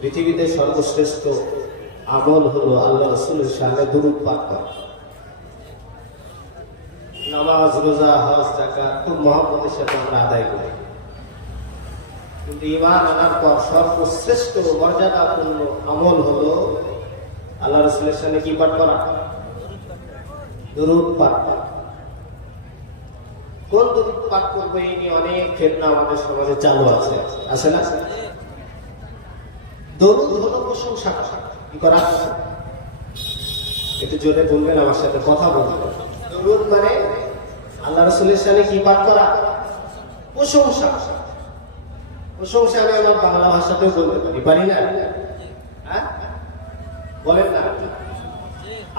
পৃথিবীতে সর্বশ্রেষ্ঠ আমল হলো আল্লাহ রাসূলের শানে দুরূদ পাঠ করা। নামাজ, রোজা, হজ, যাকাত খুব মহব্বতের সাথে আমরা আদায় করি, কিন্তু ঈমান আনার পর সর্বশ্রেষ্ঠ মর্যাদাপূর্ণ আমল হলো আল্লাহ রাসূলের শানে কি পাঠ করা? দুরূদ পাঠ করা। কোন দুরূদ পাঠ করবো এই নিয়ে অনেক ফিতনা আমাদের সমাজে চালু আছে, আছে না? দরুদ হলো প্রশংসা করা। একটু জোরে বলবেন, আমার সাথে কথা বলবেন। দরুদ মানে আল্লাহ রাসূলের শানে কি পাঠ করা? প্রশংসা। প্রশংসা আমি আমার বাংলা ভাষাতেও বলতে পারি, পারি না? হ্যাঁ, বলেন না।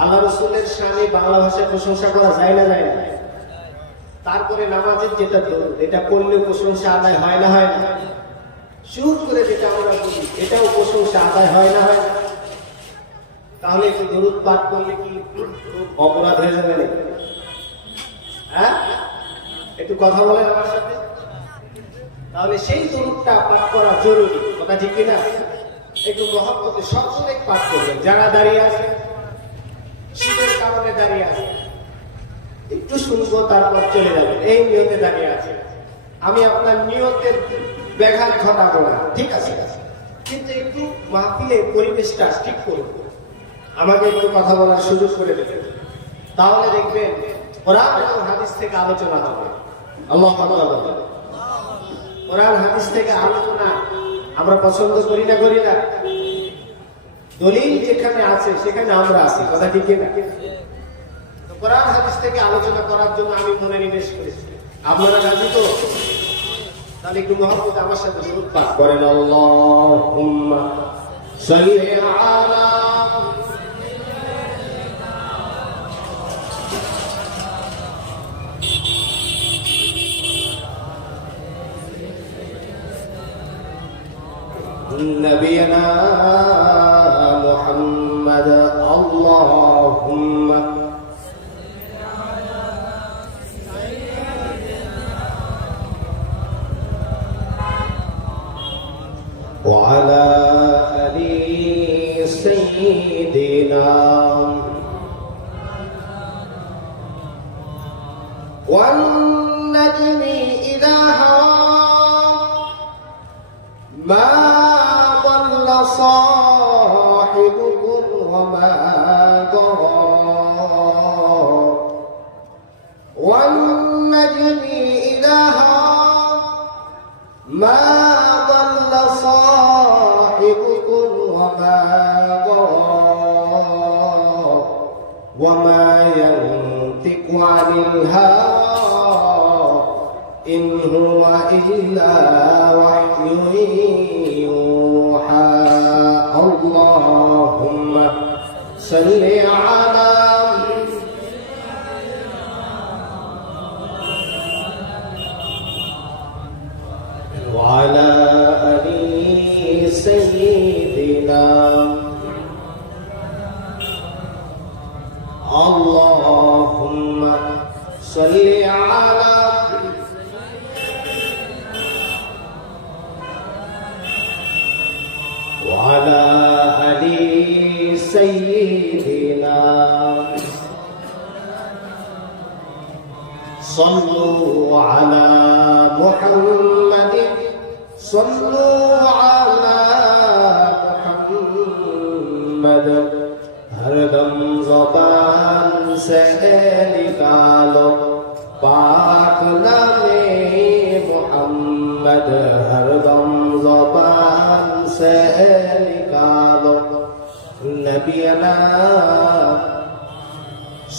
আল্লাহ রাসূলের শানে বাংলা ভাষায় প্রশংসা করা যায় না, যায় না? তারপরে নামাজের যেটা দরুদ, এটা করলে প্রশংসা আদায় হয় না, হয় না? সুর করে যেটা আমরা বলি, এটাও প্রশংসা আদায় হয় না, হয় না? তাহলে একটু দরুদ পাঠ করলে কি অপরাধ হয়ে যাবে না? হ্যাঁ, একটু কথা বলেন আমার সাথে। তাহলে সেই দরুদটা পাঠ করা জরুরি, কথা ঠিক কিনা? একটু মহব্বতে সবসময় পাঠ করবেন। যারা দাঁড়িয়ে আছে, শীতের কারণে দাঁড়িয়ে আছে, একটু শুনবো তারপর চলে যাবে, এই নিয়তে দাঁড়িয়ে আছে। আমি আপনার নিয়তের ব্যাঘাত ঘটাবো না, ঠিক আছে? কিন্তু একটু মাহফিলের পরিবেশটা ঠিক করুন, আমাকে একটু কথা বলার সুযোগ করে দেবেন। তাহলে দেখবেন কোরআন এবং হাদিস থেকে আলোচনা হবে। আল্লাহু আকবার। কোরআন হাদিস থেকে আলোচনা আমরা পছন্দ করি না, করি না? দলিল যেখানে আছে সেখানে আমরা আছি, কথা ঠিক না? কোরআন হাদিস থেকে আলোচনা করার জন্য আমি মনে নিবেশ করেছি। আপনারা রাজি তো? তাহলে একটু মহব্বত আমার সাথে দরুদ পাঠ করেন। আল্লাহুম্মা সাল্লি আলা নবিয়িনা মুহাম্মদ। আল্লাহুম্মা وعلى آل سيدنا والنجم إذا هوى ما ضل صاحبكم وما غوى والنجم إذا هوى ما صاحبكم وما غوى وما ينطق عن الهوى إن هو إلا وحي يوحى. اللهم صل على وعلى سيدنا. اللهم صل على وعلى آل سيدنا. صلوا على محمد، صلوا على محمد. हर दम ज़बान से निकालो पाक नामे मोहम्मद। हर दम ज़बान से निकालो नबियना।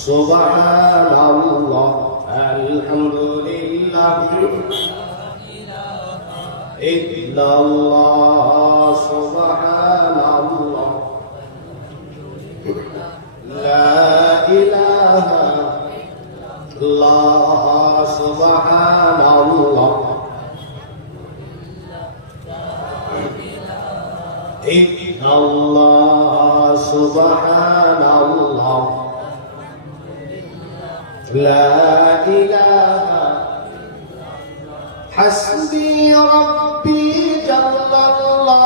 सुभान अल्लाह, अल्हम्दुलिल्लाह, इल्लल्लाह, सुबहानल्लाह, ला इलाहा इल्लल्लाह, सुबहानल्लाह, इल्लल्लाह, सुबहानल्लाह, ला इलाहा। हस्बी रब्बी जल्लल्लाह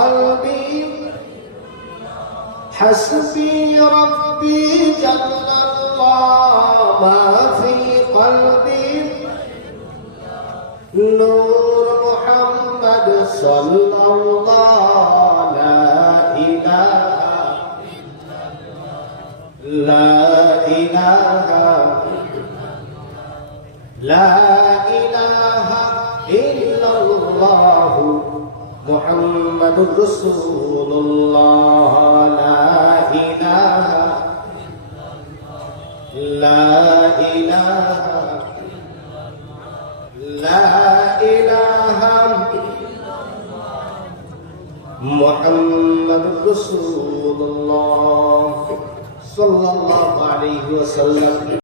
قلبي حسبي ربي جل الله ما في قلبي نور محمد صلى الله لا إله إلا الله محمد رسول الله لا إله محمد رسول الله صلى الله عليه وسلم